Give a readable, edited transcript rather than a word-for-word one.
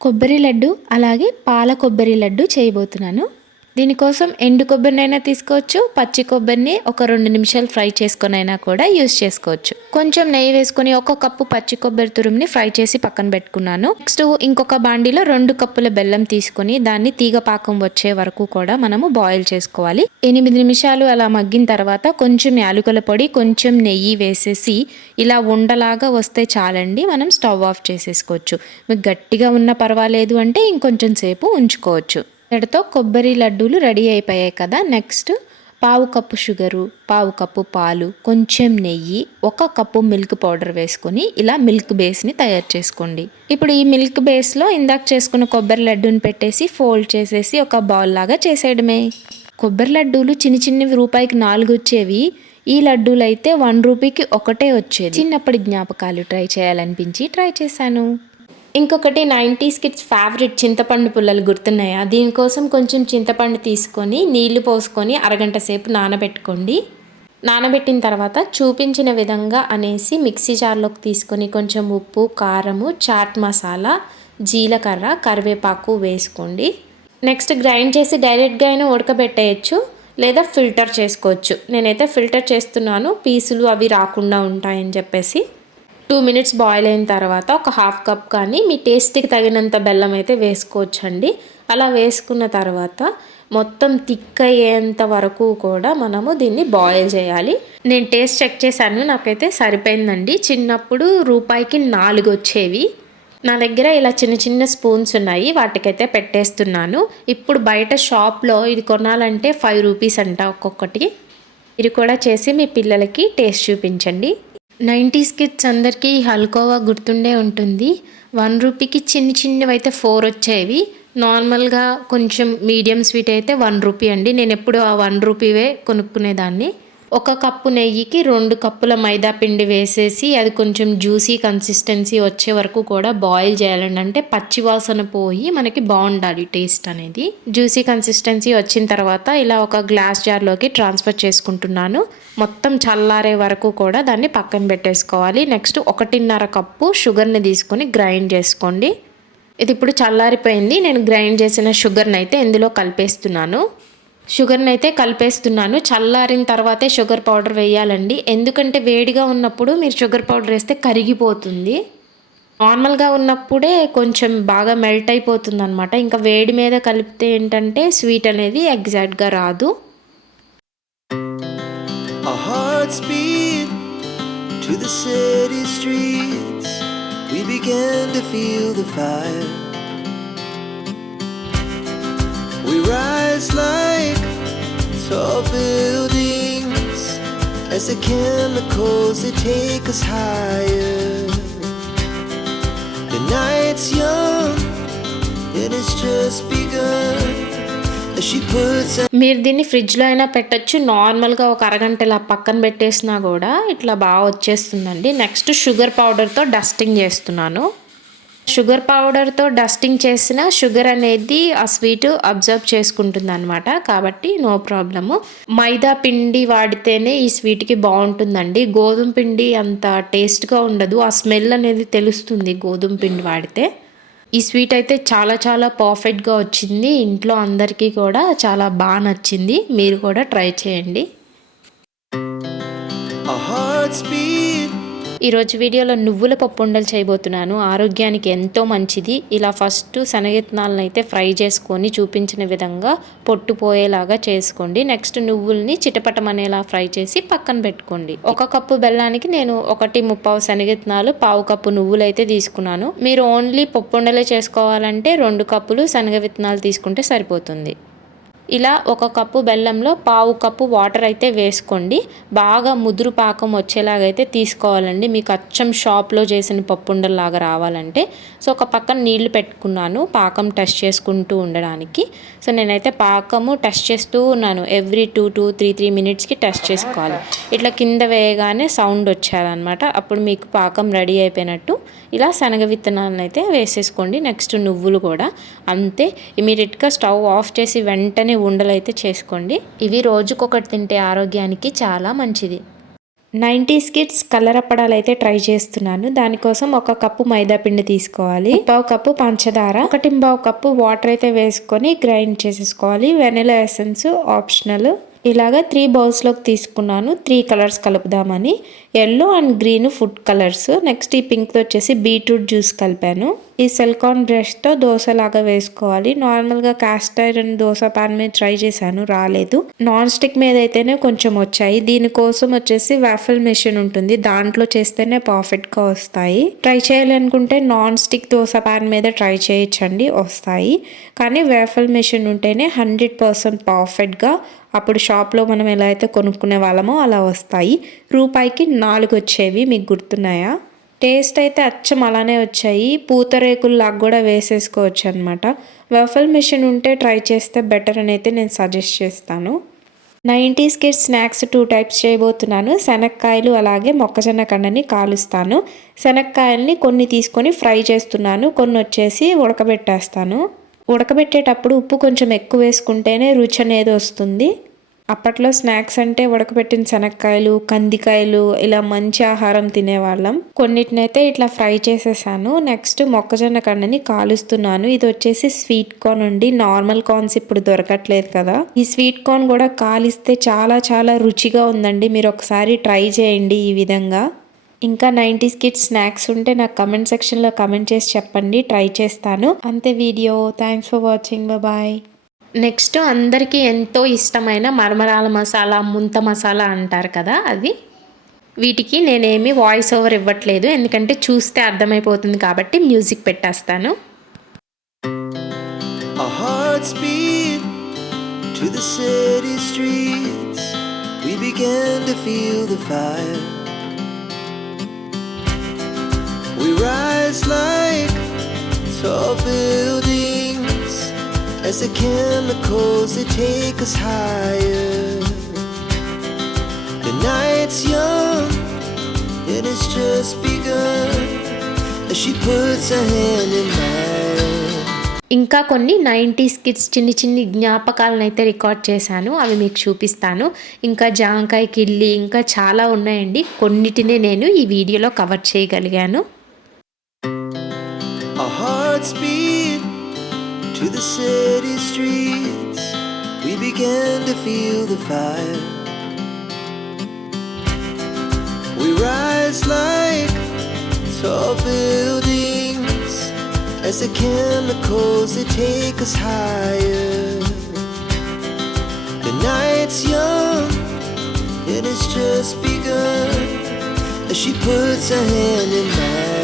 కొబ్బరి లడ్డు అలాగే పాల కొబ్బరి లడ్డు చేయబోతున్నాను. దీనికోసం ఎండు కొబ్బరినైనా తీసుకోవచ్చు, పచ్చి కొబ్బరిని ఒక 2 నిమిషాలు ఫ్రై చేసుకొనైనా కూడా యూస్ చేసుకోవచ్చు. కొంచెం నెయ్యి వేసుకొని 1 కప్పు పచ్చి కొబ్బరి తురుముని ఫ్రై చేసి పక్కన పెట్టుకున్నాను. నెక్స్ట్ ఇంకొక బాండీలో 2 కప్పుల బెల్లం తీసుకొని దాన్ని తీగ పాకం వచ్చే వరకు కూడా మనము బాయిల్ చేసుకోవాలి. 8 నిమిషాలు అలా మగ్గిన తర్వాత కొంచెం యాలకుల పొడి, కొంచెం నెయ్యి వేసేసి ఇలా ఉండలాగా వస్తే చాలండి, మనం స్టవ్ ఆఫ్ చేసేసుకోవచ్చు. మీకు గట్టిగా ఉన్నా పర్వాలేదు అంటే ఇంకొంచెం సేపు ఉంచుకోవచ్చు. ఇక్కడితో కొబ్బరి లడ్డూలు రెడీ అయిపోయాయి కదా. నెక్స్ట్ పావు కప్పు షుగరు, పావు కప్పు పాలు, కొంచెం నెయ్యి, 1 కప్పు మిల్క్ పౌడర్ వేసుకొని ఇలా మిల్క్ బేస్ని తయారు చేసుకోండి. ఇప్పుడు ఈ మిల్క్ బేస్లో ఇందాక చేసుకున్న కొబ్బరి లడ్డూని పెట్టేసి ఫోల్డ్ చేసేసి ఒక బౌల్ లాగా చేసేయడమే. కొబ్బరి లడ్డూలు చిన్నవి రూపాయికి 4 వచ్చేవి. ఈ లడ్డూలు అయితే 1 రూపీకి ఒకటే వచ్చేది. చిన్నప్పటి జ్ఞాపకాలు ట్రై చేయాలనిపించి ట్రై చేశాను. ఇంకొకటి 90s కిడ్స్ ఫేవరెట్ చింతపండు పుల్లలు గుర్తున్నాయా? దీనికోసం కొంచెం చింతపండు తీసుకొని నీళ్లు పోసుకొని అరగంట సేపు నానబెట్టుకోండి. నానబెట్టిన తర్వాత చూపించిన విధంగా అనేసి మిక్సీ జార్లోకి తీసుకొని కొంచెం ఉప్పు, కారము, చాట్ మసాలా, జీలకర్ర, కరివేపాకు వేసుకోండి. నెక్స్ట్ గ్రైండ్ చేసి డైరెక్ట్గా అయినా ఉడకబెట్టేయచ్చు, లేదా ఫిల్టర్ చేసుకోవచ్చు. నేనైతే ఫిల్టర్ చేస్తున్నాను, పీసులు అవి రాకుండా ఉంటాయని చెప్పేసి. 2 మినిట్స్ బాయిల్ అయిన తర్వాత ఒక 1/2 కప్ కానీ మీ టేస్ట్కి తగినంత బెల్లం అయితే వేసుకోవచ్చండి. అలా వేసుకున్న తర్వాత మొత్తం థిక్ అయ్యేంత వరకు కూడా మనము దీన్ని బాయిల్ చేయాలి. నేను టేస్ట్ చెక్ చేశాను, నాకైతే సరిపోయిందండి. చిన్నప్పుడు రూపాయికి 4 వచ్చేవి. నా దగ్గర ఇలా చిన్న స్పూన్స్ ఉన్నాయి, వాటికైతే పెట్టేస్తున్నాను. ఇప్పుడు బయట షాప్లో ఇది కొనాలంటే 5 రూపీస్ అంట ఒక్కొక్కటి. మీరు కూడా చేసి మీ పిల్లలకి టేస్ట్ చూపించండి. 90s కిడ్స్ అందరికీ హల్కోవా గుర్తుండే ఉంటుంది. 1 రూపీకి చిన్నవి అయితే 4 వచ్చేవి. నార్మల్గా కొంచెం మీడియం స్వీట్ అయితే 1 రూపీ అండి. నేను ఎప్పుడు ఆ 1 రూపీవే కొనుక్కునేదాన్ని. 1 కప్పు నెయ్యికి 2 కప్పుల మైదా పిండి వేసేసి అది కొంచెం జ్యూసీ కన్సిస్టెన్సీ వచ్చే వరకు కూడా బాయిల్ చేయాలండి. అంటే పచ్చి వాసన పోయి మనకి బాగుండాలి టేస్ట్ అనేది. జ్యూసీ కన్సిస్టెన్సీ వచ్చిన తర్వాత ఇలా ఒక గ్లాస్ జార్లోకి ట్రాన్స్ఫర్ చేసుకుంటున్నాను. మొత్తం చల్లారే వరకు కూడా దాన్ని పక్కన పెట్టేసుకోవాలి. నెక్స్ట్ 1.5 కప్పు షుగర్ని తీసుకొని గ్రైండ్ చేసుకోండి. ఇది ఇప్పుడు చల్లారిపోయింది. నేను గ్రైండ్ చేసిన షుగర్ని అయితే ఇందులో కలిపేస్తున్నాను. చల్లారిన తర్వాతే షుగర్ పౌడర్ వేయాలండి. ఎందుకంటే వేడిగా ఉన్నప్పుడు మీరు షుగర్ పౌడర్ వేస్తే కరిగిపోతుంది. నార్మల్గా ఉన్నప్పుడే కొంచెం బాగా మెల్ట్ అయిపోతుంది అనమాట. ఇంకా వేడి మీద కలిపితే ఏంటంటే స్వీట్ అనేది ఎగ్జాక్ట్గా రాదు. To the city streets, we began to feel the fire. We rise like tall buildings as the chemicals they take us higher. The night's young and it's just begun. మీరు దీన్ని ఫ్రిడ్జ్లో అయినా పెట్టచ్చు. నార్మల్గా ఒక అరగంట ఇలా పక్కన పెట్టేసినా కూడా ఇట్లా బాగా వచ్చేస్తుందండి. నెక్స్ట్ షుగర్ పౌడర్తో డస్టింగ్ చేస్తున్నాను. షుగర్ పౌడర్తో డస్టింగ్ చేసిన షుగర్ అనేది ఆ స్వీట్ అబ్జర్వ్ చేసుకుంటుంది అనమాట. కాబట్టి నో ప్రాబ్లము. మైదా పిండి వాడితేనే ఈ స్వీట్కి బాగుంటుందండి. గోధుమ పిండి అంత టేస్ట్గా ఉండదు. ఆ స్మెల్ అనేది తెలుస్తుంది గోధుమ పిండి వాడితే. ఈ స్వీట్ అయితే చాలా పర్ఫెక్ట్గా వచ్చింది. ఇంట్లో అందరికీ కూడా చాలా బాగా నచ్చింది. మీరు కూడా ట్రై చేయండి. ఈరోజు వీడియోలో నువ్వుల పప్పు ఉండలు చేయబోతున్నాను. ఆరోగ్యానికి ఎంతో మంచిది. ఇలా ఫస్ట్ శనగిత్తనాలను అయితే ఫ్రై చేసుకొని చూపించిన విధంగా పొట్టు పోయేలాగా చేసుకోండి. నెక్స్ట్ నువ్వుల్ని చిటపటమనేలా ఫ్రై చేసి పక్కన పెట్టుకోండి. 1 కప్పు బెల్లానికి నేను 1.25 శనగిత్తనాలు, పావు కప్పు నువ్వులు అయితే తీసుకున్నాను. మీరు ఓన్లీ పప్పు ఉండలే చేసుకోవాలంటే 2 కప్పులు శనగ విత్తనాలు తీసుకుంటే సరిపోతుంది. ఇలా 1 కప్పు బెల్లంలో పావు కప్పు వాటర్ అయితే వేసుకోండి. బాగా ముదురు పాకం వచ్చేలాగైతే తీసుకోవాలండి. మీకు అచ్చం షాప్లో చేసిన పప్పుండల్లాగా రావాలంటే. సో ఒక పక్కన నీళ్లు పెట్టుకున్నాను పాకం టెస్ట్ చేసుకుంటూ ఉండడానికి. సో నేనైతే పాకము టెస్ట్ చేస్తూ ఉన్నాను. ఎవ్రీ 2 to 3 మినిట్స్కి టెస్ట్ చేసుకోవాలి. ఇట్లా కింద వేయగానే సౌండ్ వచ్చేదన్నమాట. అప్పుడు మీకు పాకం రెడీ అయిపోయినట్టు. ఇలా శనగ విత్తనాలను అయితే వేసేసుకోండి. నెక్స్ట్ నువ్వులు కూడా అంతే. ఇమీడియట్గా స్టవ్ ఆఫ్ చేసి వెంటనే ఉండలు అయితే చేసుకోండి. ఇవి రోజుకొకటి తింటే ఆరోగ్యానికి చాలా మంచిది. 90s కిడ్స్ కలర్ అప్పడాలు అయితే ట్రై చేస్తున్నాను. దానికోసం 1 కప్పు మైదా పిండి తీసుకోవాలి, 1/2 కప్పు పంచదార, 1/2 కప్పు వాటర్ అయితే వేసుకొని గ్రైండ్ చేసేసుకోవాలి. Vanilla essence optional. ఇలాగా 3 బౌల్స్లోకి తీసుకున్నాను. 3 కలర్స్ కలుపుదామని. Yellow and green food colours. Next ఈ పింక్తో వచ్చేసి బీట్రూట్ జ్యూస్ కలిపాను. ఈ సిలికాన్ బ్రష్తో దోశలాగా వేసుకోవాలి. నార్మల్గా కాస్ట్ ఐరన్ దోశ పాన్ మీద ట్రై చేశాను, రాలేదు. నాన్ స్టిక్ మీద అయితేనే కొంచెం వచ్చాయి. దీనికోసం వచ్చేసి వాఫల్ మెషిన్ ఉంటుంది, దాంట్లో చేస్తేనే పర్ఫెక్ట్గా వస్తాయి. ట్రై చేయాలనుకుంటే నాన్ స్టిక్ దోశ పాన్ మీద ట్రై చేయొచ్చండి, వస్తాయి. కానీ వాఫల్ మెషిన్ ఉంటేనే 100% పర్ఫెక్ట్గా అప్పుడు షాప్లో మనం ఎలా అయితే కొనుక్కునే వాళ్ళమో అలా వస్తాయి. రూపాయికి 4 వచ్చేవి, మీకు గుర్తున్నాయా? టేస్ట్ అయితే అచ్చం అలానే వచ్చాయి. పూతరేకుల్లాగా కూడా వేసేసుకోవచ్చు అనమాట. వాఫల్ మెషిన్ ఉంటే ట్రై చేస్తే బెటర్ అని అయితే నేను సజెస్ట్ చేస్తాను. 90s కిడ్స్ స్నాక్స్ 2 టైప్స్ చేయబోతున్నాను. శనక్కాయలు అలాగే మొక్కజొన్న కండని కాలుస్తాను. శనక్కాయల్ని కొన్ని తీసుకొని ఫ్రై చేస్తున్నాను, కొన్ని వచ్చేసి ఉడకబెట్టేస్తాను. ఉడకబెట్టేటప్పుడు ఉప్పు కొంచెం ఎక్కువ వేసుకుంటేనే రుచి అనేది వస్తుంది. అప్పట్లో స్నాక్స్ అంటే ఉడకబెట్టిన శనక్కాయలు, కందికాయలు ఇలా మంచి ఆహారం తినేవాళ్ళం. కొన్నిటినైతే ఇట్లా ఫ్రై చేసేసాను. నెక్స్ట్ మొక్కజొన్న కండని కాలుస్తున్నాను. ఇది వచ్చేసి స్వీట్ కార్న్ అండి. నార్మల్ కార్న్స్ ఇప్పుడు దొరకట్లేదు కదా. ఈ స్వీట్ కార్న్ కూడా కాలిస్తే చాలా చాలా రుచిగా ఉందండి. మీరు ఒకసారి ట్రై చేయండి ఈ విధంగా. ఇంకా 90s కిడ్స్ స్నాక్స్ ఉంటే నాకు కమెంట్ సెక్షన్లో కమెంట్ చేసి చెప్పండి, ట్రై చేస్తాను. అంతే video. Thanks for watching. Bye. Next అందరికీ ఎంతో ఇష్టమైన మరమరాల మసాలా, ముంత మసాలా అంటారు కదా, అది. వీటికి నేనేమి వాయిస్ ఓవర్ ఇవ్వట్లేదు, ఎందుకంటే చూస్తే అర్థమైపోతుంది కాబట్టి మ్యూజిక్ పెట్టేస్తాను. Our hearts beat to the city streets. We began to feel the fire. We rise like tall buildings as the chemicals they take us higher. The night's young and it's just begun as she puts her hand in mine. ఇంకా కొన్ని 90s kids చిన్ని చిన్ని జ్ఞాపకాలను అయితే record చేశాను, అవి మీకు చూపిస్తాను. ఇంకా జాంకాయ కిళ్ళి ఇంకా చాలా ఉన్నాయండి. కొన్నిటినే నేను ఈ వీడియోలో కవర్ చేయగలిగాను. Our hearts beat to the city streets. We began to feel the fire. We rise like tall buildings as the chemicals they take us higher. The night's young and it's just begun as she puts her hand in mine.